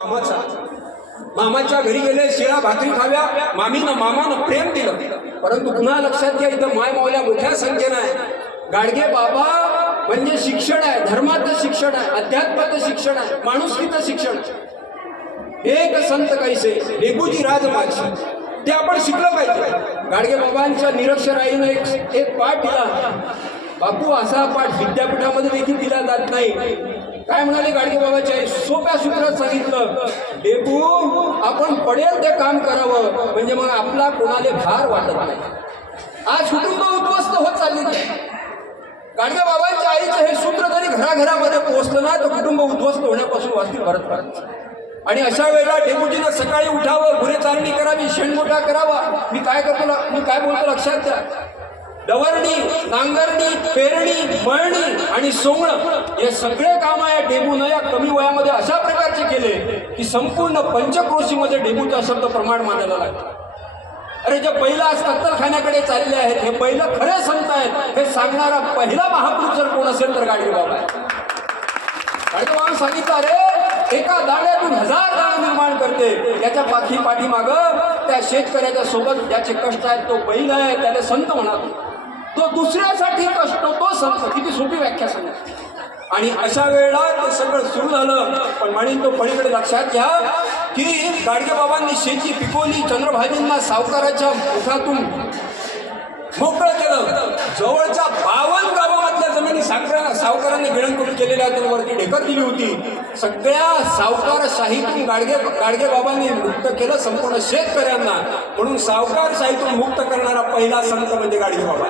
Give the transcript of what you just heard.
मामाच्या घरी गेले, शिळा भाकरी खाव्या, मामानं प्रेम दिलं. परंतु पुन्हा लक्षात घ्या, इथं माय मावल्या मोठ्या संख्येनं आहे. गाडगे बाबा म्हणजे शिक्षण आहे, धर्माचं शिक्षण आहे, अध्यात्माचं शिक्षण आहे, माणुसकीचं शिक्षण. एक संत कैसे डेबूजी राजमाची, ते आपण शिकलं पाहिजे. गाडगे बाबांच्या निरक्षराईनं एक पाठ दिला. बापू असा पाठ विद्यापीठामध्ये देखील दिला जात नाही. काय म्हणाले गाडगे बाबाच्या? सोप्या सूत्रात सांगितलं, डेबू आपण पडेल ते काम करावं, म्हणजे मग आपला कोणाला भार वाटत नाही. आज कुटुंब उद्ध्वस्त होत चालली. गाडगे बाबांच्या आईचं हे सूत्र जरी घराघरामध्ये पोहोचलं ना, तर कुटुंब उद्ध्वस्त होण्यापासून वाचतील भरत पडत. आणि अशा वेळेला डेबूजीनं सकाळी उठावं, गुरे चालणी करावी, शेणगोठा करावा. मी काय बोलतो लक्षात द्या. डवरणी, नांगरणी, पेरणी, मळणी आणि सोंगणं हे सगळे काम आहे डेबूनं या कमी वयामध्ये अशा प्रकारचे केले की संपूर्ण पंचक्रोशीमध्ये डेबूचा शब्द प्रमाण मानायला लागला. अरे जे पहिला आज कत्तलखान्याकडे चालले आहेत, हे पहिलं खरे संत आहेत, हे सांगणारा पहिला महापुरुष जर कोण असेल तर गाडगे बाबा आहे. गाडगे बाबांनी सांगितलं, अरे एका दाण्यातून 1000 दाणे निर्माण करते. याच्या पाठीमागं त्या शेतकऱ्याच्या सोबत ज्याचे कष्ट आहेत तो बैल आहे, त्याला संत म्हणतो. तो दुसऱ्यासाठी कष्ट, तो संत. किती सोपी व्याख्या सांगितली. आणि अशा वेळेला ते सगळं सुरू झालं. पण म्हणून तो पलीकडे लक्षात घ्या की गाडगे बाबांनी शेती पिकवली, चंद्रभाजींना सावकाराच्या मुखातून मोकळं केलं. जवळच्या 52 गावामधल्या जमिनी सावकारांनी गिळण करून केलेल्या वरती ढेकर दिली होती. सगळ्या सावकारशाहीतून गाडगे बाबांनी मुक्त केलं संपूर्ण शेतकऱ्यांना. म्हणून सावकारशाहीतून मुक्त करणारा पहिला संत म्हणजे गाडगे बाबा.